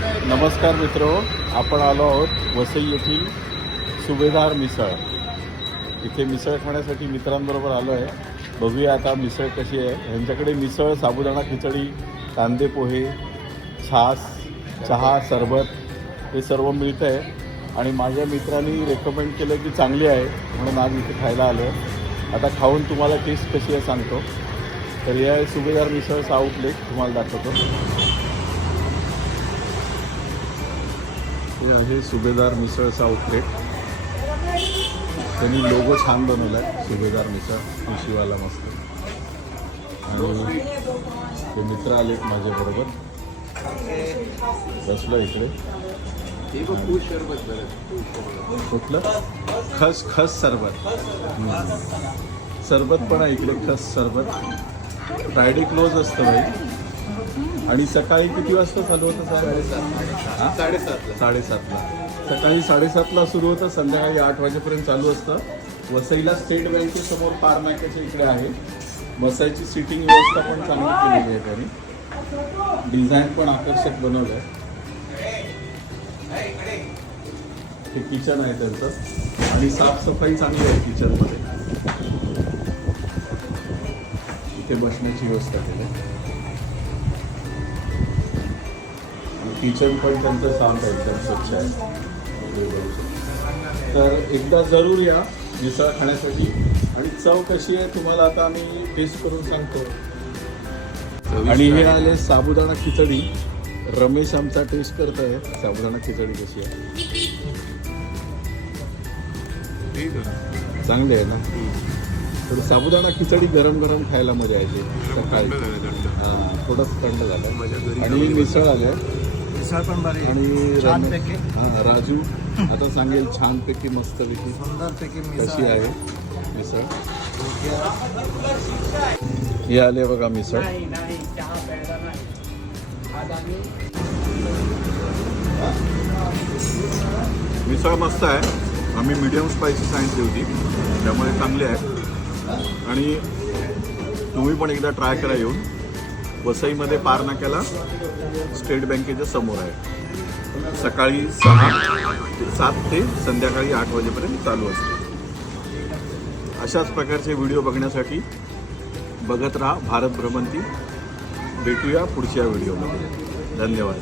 नमस्कार मित्र, आपण आलो आहोत वसई येथील सुभेदार मिसळ. इथे मिसळ खाण्यासाठी मित्रांबरोबर आलो आहे. बघूया आता मिसळ कशी आहे. ह्यांच्याकडे मिसळ, साबुदाणा खिचडी, कांदे पोहे, छास, चहा, सरबत हे सर्व मिळतं आहे. आणि माझ्या मित्रांनी रेकमेंड केलं की चांगली आहे म्हणून आज इथे खायला आलो आहे. आता खाऊन तुम्हाला टेस्ट कशी आहे सांगतो. तर या सुभेदार मिसळचा आउटलेट तुम्हाला दाखवतो. हे आहे सुभेदार मिसळचा आउटलेट. त्यांनी लोगो छान बनवला आहे, सुभेदार मिसळ शिवाला मस्त. आणि ते मित्र आलेत माझ्याबरोबर, बसलो इकडे. कुठलं खस खस सरबत, सरबत पण आहे इकडे. खस सरबत फ्रायडे क्लोज असतं भाई. आणि सकाळी किती वाजता चालू होतं सर? 7:30ला. सकाळी 7:30ला सुरू होतं, संध्याकाळी 8 वाजेपर्यंत चालू असतं. वसईला स्टेट बँकेसमोर पार नाक्याच्या इकडे आहे. बसायची सिटिंग व्यवस्था पण चांगली केलेली आहे त्यांनी. डिझाईन पण आकर्षक बनवलं आहे. हे किचन आहे त्यांचं आणि साफसफाई चांगली आहे किचनमध्ये. इथे बसण्याची व्यवस्था केली आहे. किचन पण त्यांचं साफ आहे, एकदम स्वच्छ आहे. तर एकदा जरूर या मिसळ खाण्यासाठी. आणि चव कशी आहे तुम्हाला आता आम्ही टेस्ट करून सांगतो. आणि हे आले साबुदाणा खिचडी. रमेश आमचा टेस्ट करत आहे साबुदाणा खिचडी कशी आहे. चांगली आहे ना. तर साबुदाणा खिचडी गरम गरम खायला मजा येते सकाळी. थोडंसं थंड झालं. आणि मिसळ आले आणि राजू आता सांगेल छानपैकी मस्तपैकी कशी आहे मिसळ. हे आले बघा मिसळ. मिसळ मस्त आहे. आम्ही मीडियम स्पायसी सांगितली होती, त्यामुळे चांगली आहे. आणि तुम्ही पण एकदा ट्राय करा येऊन. वसईमध्ये पार नाक्याला स्टेट बँकेच्या समोर आहे. सकाळी 7 ते संध्याकाळी 8 वाजेपर्यंत चालू असते. अशाच प्रकारचे व्हिडिओ बघण्यासाठी बघत राहा भारत भ्रमंती. भेटूया पुढच्या व्हिडिओमध्ये. धन्यवाद.